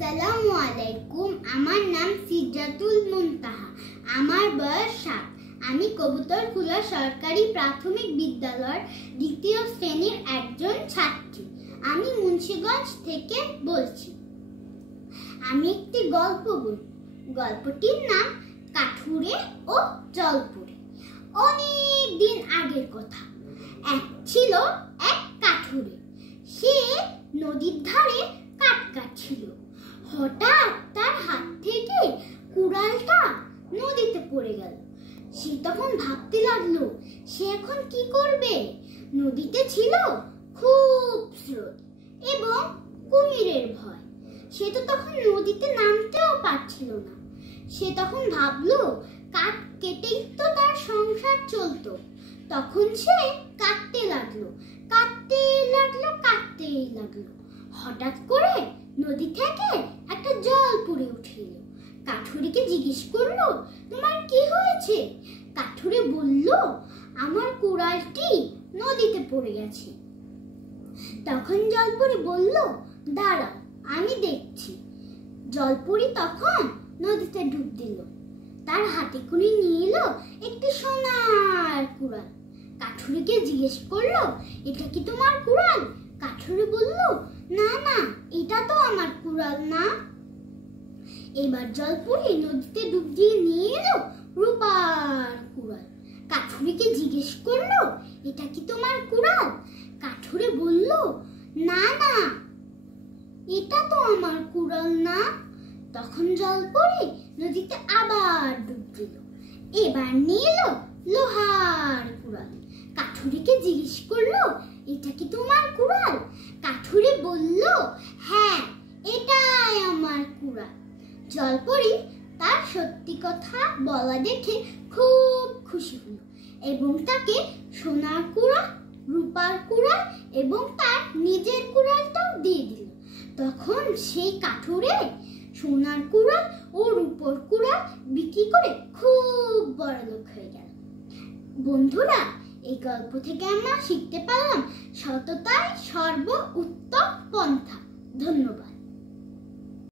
আসসালামু আলাইকুম। আমার নাম সিদরাতুল মুনতাহা। আমার বয়স 7। আমি কবুতরখোলা সরকারি প্রাথমিক বিদ্যালয়ের দ্বিতীয় শ্রেণীর একজন ছাত্রী। আমি মুন্সিগঞ্জ থেকে বলছি। আমি একটি গল্প বলব। গল্পটির নাম কাঠুরে ও জলপরি। অনেক দিন আগের কথা। ছিল এক কাঠুরে। সে নদীর ধারে কাঠ কাটছিল। হঠাৎ তার হাত থেকে কুড়ালটা নদীতে পড়ে গেল। সে তখন ভাবতে লাগলো সে এখন কি করবে। নদীতে ছিল খুব স্রোত এবং কুমিরের ভয়। সে তো তখন নদীতে নামতেও পারছিল না। সে তখন ভাবলো কাঠ কেটেই তো তার সংসার চলতো। তখন সে কাটতে লাগলো। হঠাৎ করে নদী থেকে একটা জলপরি উঠে এলো। কাঠুরিকে জিজ্ঞেস করলো, তোমার কি হয়েছে? কাঠুরি বলল, আমার কুড়ালটি নদীতে পড়ে গেছে। তখন জলপরি বলল, দাঁড়াও, আমি দেখছি। জলপরি তখন নদীতে ডুব দিল। তার হাতে করে নিয়ে এলো একটি সোনার কুড়াল। কাঠুরিকে জিজ্ঞেস করলো, এটা কি তোমার কুড়াল? কাঠুরি বলল, না না, এটা তো আমার কুড়াল না। এবার জলপরি নদীতে ডুব দিয়ে নিয়ে এলো রূপার কুড়াল। কাঠুরিকে জিজ্ঞেস করলো, এটা কি তোমার কুড়াল? কাঠুরি বলল, না না, এটা তো আমার কুড়াল না। তখন জলপরি নদীতে আবার ডুব দিল। এবার নিয়ে এলো লোহার কুড়াল। কাঠুরিকে জিজ্ঞেস করলো, এটা কি তোমার কুড়াল? কাঠুরি বলল, হ্যাঁ, এটাই আমার কুড়াল। জলপরি তার সত্যি কথা বলা দেখে খুব খুশি হলো এবং তাকে সোনার কুড়াল, রূপার কুড়াল এবং তার নিজের কুড়ালটাও দিয়ে দিল। তখন সেই কাঠুরে সোনার কুড়াল ও রূপোর কুড়াল বিক্রি করে খুব বড়লোক হয়ে গেল। বন্ধুরা, এই গল্প থেকে আমরা শিখতে পারলাম সততাই সর্বোত্তম পন্থা। ধন্যবাদ।